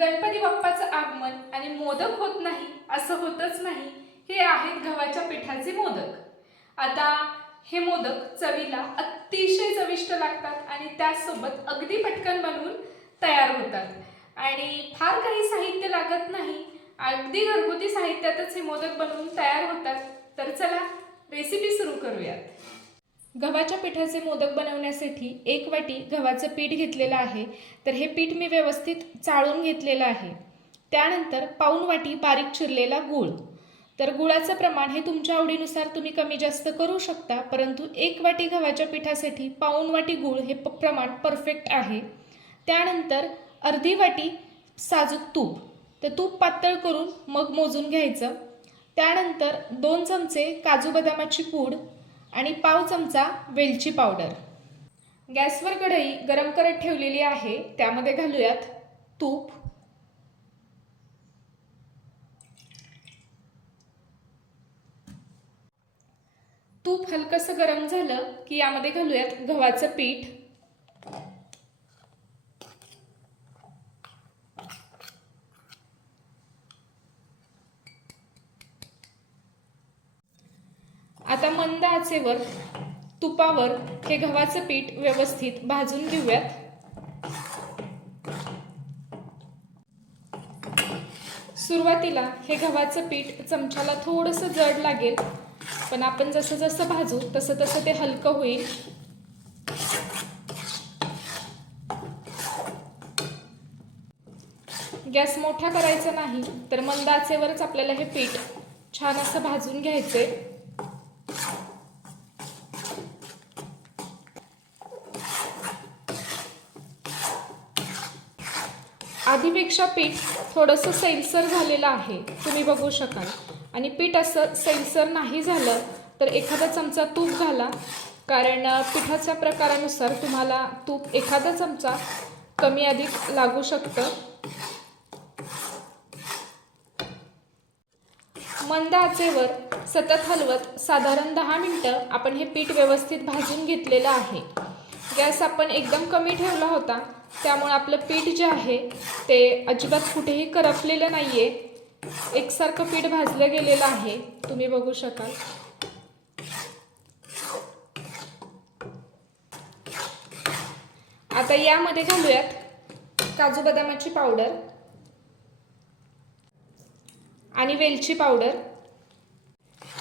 गणपती बाप्पाचं आगमन आणि मोदक होत नाही असं होतच नाही हे आहेत गव्हाच्या पिठाचे मोदक. आता हे मोदक चवीला अतिशय चविष्ट लागतात आणि त्याचसोबत अगदी पटकन बनवून तयार होतात. आणि फार काही साहित्य लागत नाही अगदी घरगुती साहित्यातच हे मोदक बनवून तयार होतात. तर चला रेसिपी सुरू करूयात. गव्हाच्या पिठाचे मोदक बनवण्यासाठी एक वाटी गव्हाचं पीठ घेतलेलं आहे. तर हे पीठ मी व्यवस्थित चाळून घेतलेलं आहे. त्यानंतर पाऊन वाटी बारीक चिरलेला गूळ. तर गुळाचं प्रमाण हे तुमच्या आवडीनुसार तुम्ही कमी जास्त करू शकता परंतु एक वाटी गव्हाच्या पिठासाठी पाऊन वाटी गूळ हे प प्रमाण परफेक्ट आहे. त्यानंतर अर्धी वाटी साजूक तूप. तर तूप पातळ करून मग मोजून घ्यायचं. त्यानंतर दोन चमचे काजू बदामाची पूड आणि पाव चमचा वेलची पावडर. गॅसवर कढई गरम करत ठेवलेली आहे. त्यामध्ये घालूयात तूप. तूप हलकंसं गरम झालं की यामध्ये घालूयात गव्हाचं पीठ. आता मंद आचेवर तुपावर हे गव्हाचं पीठ व्यवस्थित भाजून घेऊयात. सुरुवातीला हे गव्हाचं पीठ चमच्याला थोडंसं जड लागेल पण आपण जसं जसं भाजू तसं तसं ते हलकं होईल. गॅस मोठा करायचा नाही तर मंद आचेवरच आपल्याला हे पीठ छान असं भाजून घ्यायचंय. आधीपेक्षा पीठ थोडंसं सैलसर झालेलं आहे. तुम्ही बघू शकाल. आणि पीठ असं सैलसर नाही झालं तर एखादा चमचा तूप घाला. कारण पिठाच्या प्रकारानुसार तुम्हाला तूप एखादा चमचा कमी अधिक लागू शकतं. मंद आचेवर सतत हलवत साधारण दहा मिनटं आपण हे पीठ व्यवस्थित भाजून घेतलेलं आहे. गॅस आपण एकदम कमी ठेवला होता. त्यामुळे आपलं पीठ जे आहे ते अजिबात कुठेही करपलेलं नाही आहे एकसारखं पीठ भाजलं गेलेलं आहे. तुम्ही बघू शकाल. आता यामध्ये घालूयात काजू बदामाची पावडर आणि वेलची पावडर.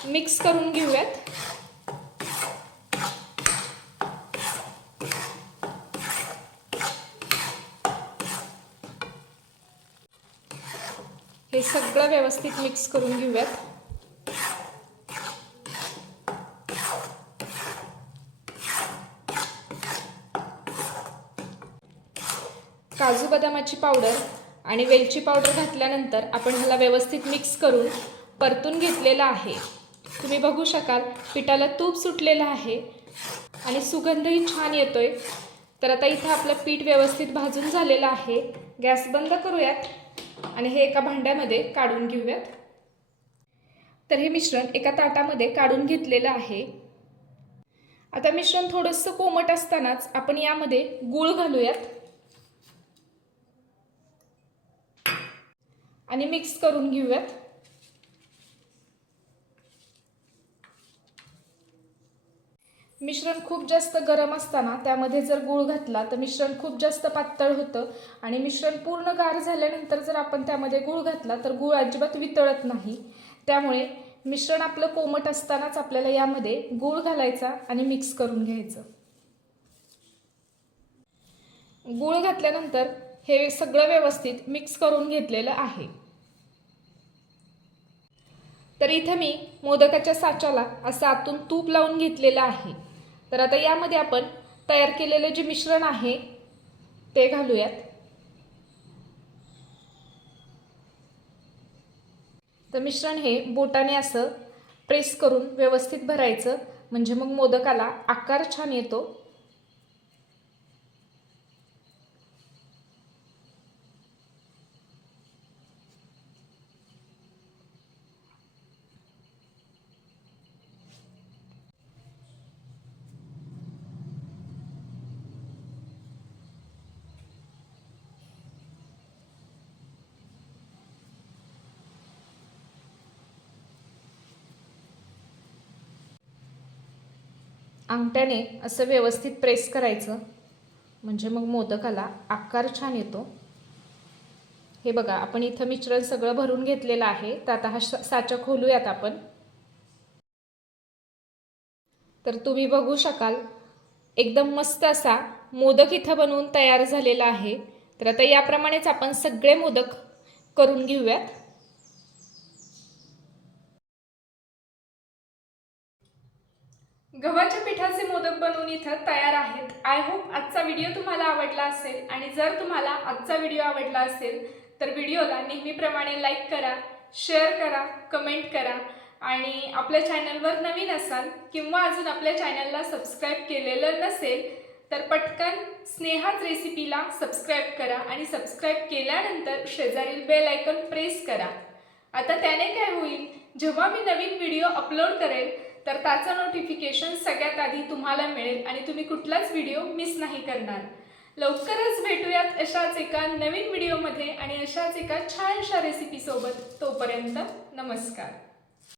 मिक्स करून घेऊयात. हे सगळं व्यवस्थित मिक्स करून घेऊयात. काजू बदामाची पावडर आणि वेलची पावडर घातल्यानंतर आपण ह्याला व्यवस्थित मिक्स करून परतून घेतलेला आहे. तुम्ही बघू शकाल पिठाला तूप सुटलेलं आहे आणि सुगंधही छान येतोय. तर आता इथं आपलं पीठ व्यवस्थित भाजून झालेलं आहे. गॅस बंद करूयात. आणि हे एका भांड्यामध्ये काढून घेऊयात. तर हे मिश्रण एका ताटामध्ये काढून घेतलेलं आहे. आता मिश्रण थोडंसं कोमट असतानाच आपण यामध्ये गूळ घालूयात. आणि मिक्स करून घेऊयात. मिश्रण खूप जास्त गरम असताना त्यामध्ये जर गूळ घातला तर मिश्रण खूप जास्त पातळ होतं. आणि मिश्रण पूर्ण गार झाल्यानंतर जर आपण त्यामध्ये गूळ घातला तर गूळ अजिबात वितळत नाही. त्यामुळे मिश्रण आपलं कोमट असतानाच आपल्याला यामध्ये गूळ घालायचा आणि मिक्स करून घ्यायचं. गूळ घातल्यानंतर हे सगळं व्यवस्थित मिक्स करून घेतलेलं आहे. तर इथं मी मोदकाच्या साच्याला असं आतून तूप लावून घेतलेलं आहे. तर आता यामध्ये आपण तयार केलेलं जे मिश्रण आहे ते घालूयात. तर मिश्रण हे बोटाने असं प्रेस करून व्यवस्थित भरायचं. म्हणजे मग मोदकाला आकार छान येतो. अंगठ्याने असं व्यवस्थित प्रेस करायचं. म्हणजे मग मोदकाला आकार छान येतो. हे बघा आपण इथं मिश्रण सगळं भरून घेतलेलं आहे. तर आता हा साचा खोलूयात आपण. तर तुम्ही बघू शकाल एकदम मस्त असा मोदक इथं बनवून तयार झालेला आहे. तर आता याप्रमाणेच आपण सगळे मोदक करून घेऊयात. गव्हाच्या पिठाचे मोदक बनवून इथं तयार आहेत. आय होप आजचा व्हिडिओ तुम्हाला आवडला असेल आणि जर तुम्हाला आजचा व्हिडिओ आवडला असेल तर व्हिडिओला नेहमीप्रमाणे लाईक करा शेअर करा कमेंट करा. आणि आपल्या चॅनलवर नवीन असाल किंवा अजून आपल्या चॅनलला सबस्क्राईब केलेलं नसेल तर पटकन स्नेहाच रेसिपीला सबस्क्राईब करा आणि सबस्क्राईब केल्यानंतर शेजारील बेल आयकॉन प्रेस करा. आता त्याने काय होईल? जेव्हा मी नवीन व्हिडिओ अपलोड करेल तर त्याचं नोटिफिकेशन सगळ्यात आधी तुम्हाला मिळेल आणि तुम्ही कुठलाच व्हिडिओ मिस नाही करणार. लवकरच भेटूयात अशाच एका नवीन व्हिडिओमध्ये आणि अशाच एका छानशा रेसिपीसोबत तोपर्यंत नमस्कार.